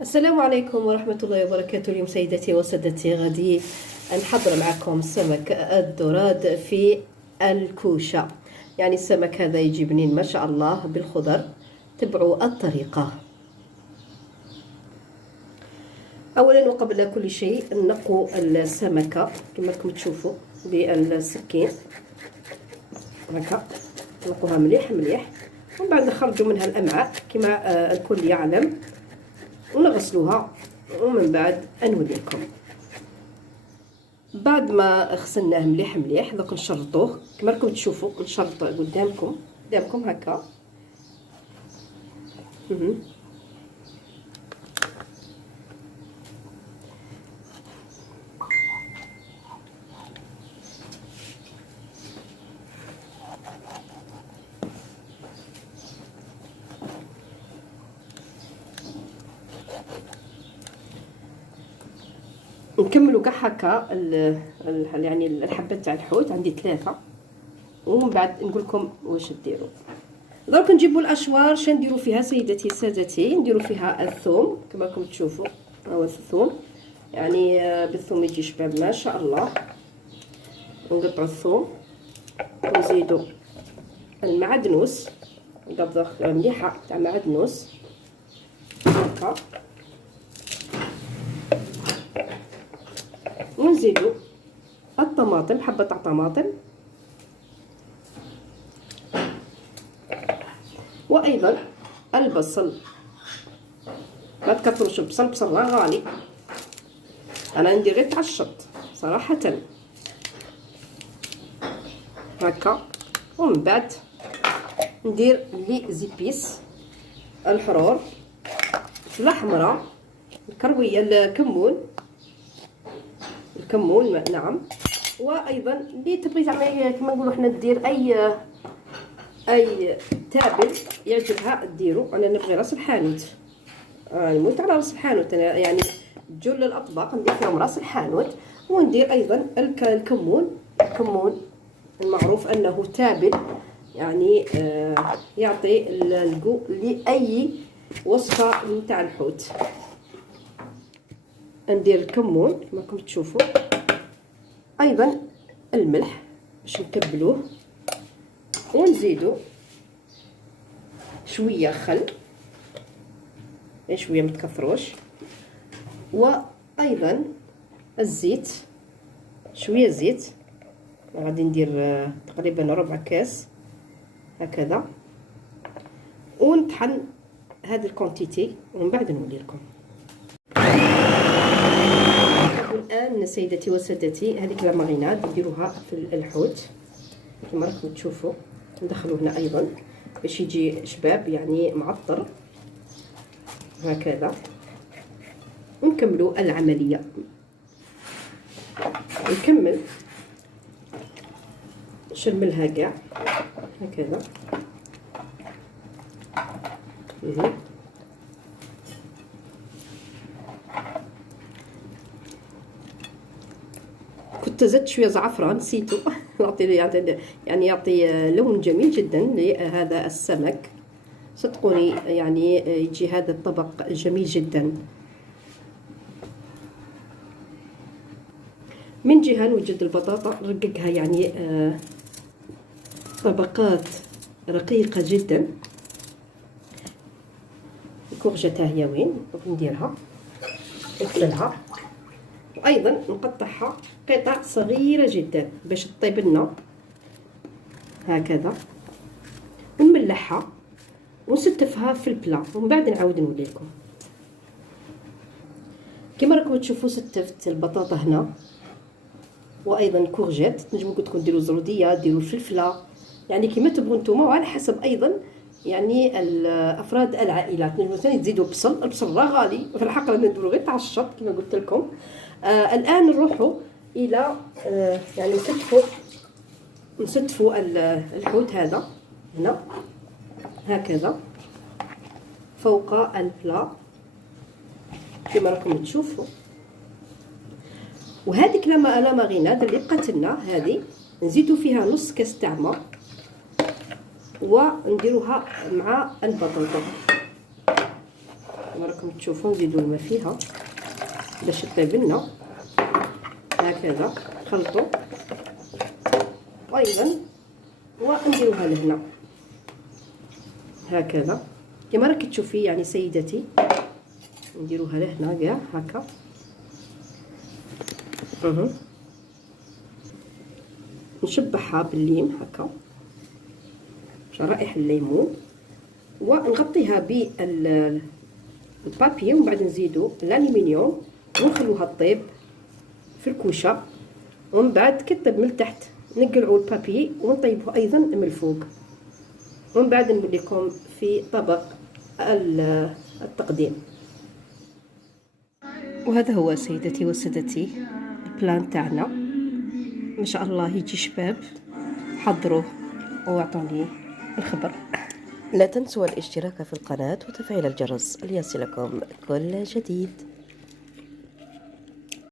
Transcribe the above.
السلام عليكم ورحمة الله وبركاته. اليوم سيدتي وسادتي غادي نحضر معكم سمك الدوراد في الكوشة. يعني السمك هذا يجي بنين ما شاء الله بالخضر. تبعوا الطريقة. أولا وقبل كل شيء نقوا السمكة كما راكم تشوفوا بالسكين هكا، نقوها مليح مليح، ومن بعد نخرجوا منها الأمعاء كما الكل يعلم، ونغسلوها، ومن بعد نوريكم. بعد ما غسلناه مليح مليح دوك نشرطوه كما راكم تشوفوا. نشرط قدامكم هكا. نكملوا كاع هكا يعني الحبات تاع الحوت عندي 3، ومن بعد نقول لكم واش ديروا. درك نجيبوا الاشوار شنو نديروا فيها سيدتي سادتي. نديروا فيها الثوم كما راكم تشوفوا، هو الثوم يعني بالثوم يجي شباب ما شاء الله. نقطعوا الثوم ونزيدوا المعدنوس، قبضه مليحه تاع معدنوس هكا، ونزيدوا الطماطم، حبه تاع طماطم، وايضا البصل. ما تكثروش البصل، بصل راه غالي، انا ندير غير تاع الشط صراحه هكا. ومن بعد ندير لي زيبيس، الحرور، الحمراء، الكرويه، الكمون نعم. وايضا اللي تبغي زعما كما نقولوا حنا دير اي تابل يعجبها ديرو. انا نبغي راس الحانوت، نموت على راس الحانوت أنا، يعني جل الاطباق ندير فيهم راس الحانوت. وندير ايضا الكمون المعروف انه تابل، يعني يعطي الجو لاي وصفه نتاع الحوت. ندير الكمون كما راكم تشوفوا، ايضا الملح باش نتبلوه، ونزيدوا شويه خل، شويه متكثروش، وايضا الزيت، شويه زيت. غادي ندير تقريبا ربع كاس هكذا، ونطحن هذه الكونتيتي ومن بعد نولي لكم. الان سيدتي وسادتي هذيك لا ماريناد نديروها في الحوت كما راكم تشوفوا. ندخلوه هنا ايضا باش يجي شباب يعني معطر هكذا، ونكملوا العمليه. نكمل نشرملها كاع هكذا. كنت زدت شويه زعفران نسيتو يعطي لون جميل جدا لهذا السمك. صدقوني يعني يجي هذا الطبق جميل جدا. من جهه نوجد البطاطا نرققها يعني طبقات رقيقه جدا. الكورجة هي وين نديرها، نغسلها، وايضا نقطعها قطع صغيره جدا باش تطيب لنا هكذا، ونملحها ونستفها في البلا، ومن بعد نعاود نولي لكم. كما راكم تشوفوا ستفت البطاطا هنا، وايضا كورجيت. تنجموا قلت لكم ديروا زروديه، ديروا الفلفله، يعني كما تبغوا نتوما، وعلى حسب ايضا يعني افراد العائله. تنجموا ثاني تزيدوا البصل راه غالي في الحقيقه، نديروا غير تاع الشط كما قلت لكم. الان نروحوا الى يعني نستفوا الحوت هذا هنا هكذا فوق البلا كما راكم تشوفوا. وهذيك لا ماريناد اللي بقات لنا هذه نزيدوا فيها نص كاس تاع ماء، ونديروها مع البطاطا كما راكم تشوفوا نزيدوا الماء فيها باش تطيب لنا. هكذا خلطوا ايضا ونديروها لهنا هكذا كما راكي تشوفي يعني سيدتي. نديروها لهنا كاع هكا. نشبعها بالليم هكا شرائح الليمون ونغطيها بالبابي ومن بعد نزيدو الالومنيوم ونخلوها تطيب في الكوشه. ومن بعد كي تطيب من التحت نقلعوا البابي ونطيبه ايضا من الفوق. ومن بعد نوريكم في طبق التقديم. وهذا هو سيدتي وسادتي البلان تاعنا ما شاء الله يجي شباب. حضروه واعطوني الخبر. لا تنسوا الاشتراك في القناة وتفعيل الجرس ليصلكم كل جديد.